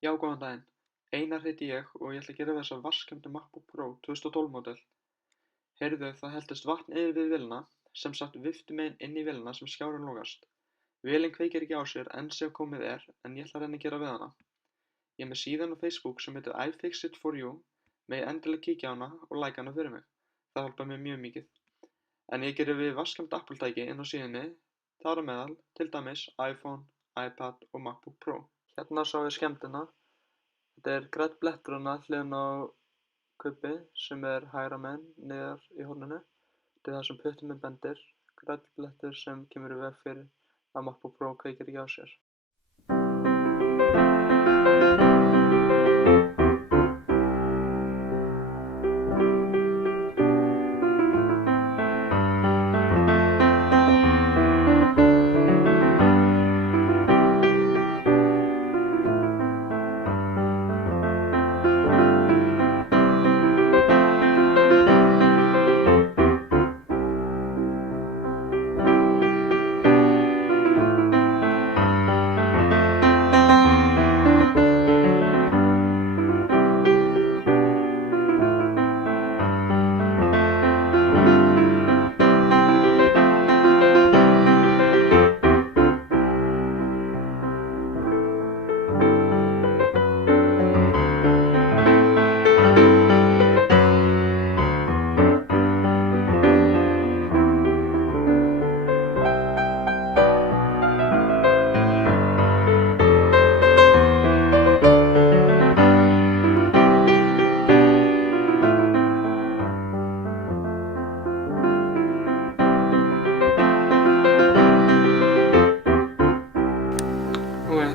Já, góðan daginn. Einar heiti ég og ég ætla að gera þessa vatnskenndu MacBook Pro 2012 módel. Heyrðu, það helltist vatn yfir við vélina, sem sagt viftumegin inn í vélina sem skjárinn lokast. Vélin kveikir ekki á sér enn sem komið er, en ég ætla að reyna að gera við hana. Ég er með síðan á Facebook sem heitir iFixit4you, megi endilega kíkja á hana og like hana fyrir mig. Það hjálpar mér mjög mikið. En ég geri við vatnskemmt Apple-tæki inn á síðunni, þar á meðal, til dæmis iPhone, iPad og MacBook Pro. Hérna sá ég skemmdina. Þetta er grænn blettur hana hliðin á kubbi sem er hægra megin niðar í horninu. Þetta er það sem puttur minn bendir. Grænn blettur sem kemur í veg fyrir að MacBook Pro kveikir ekki á sér.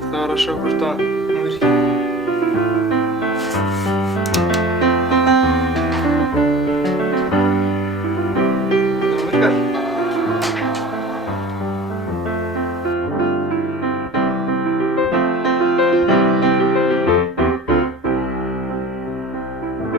Það var að sjá hvort að hún virki.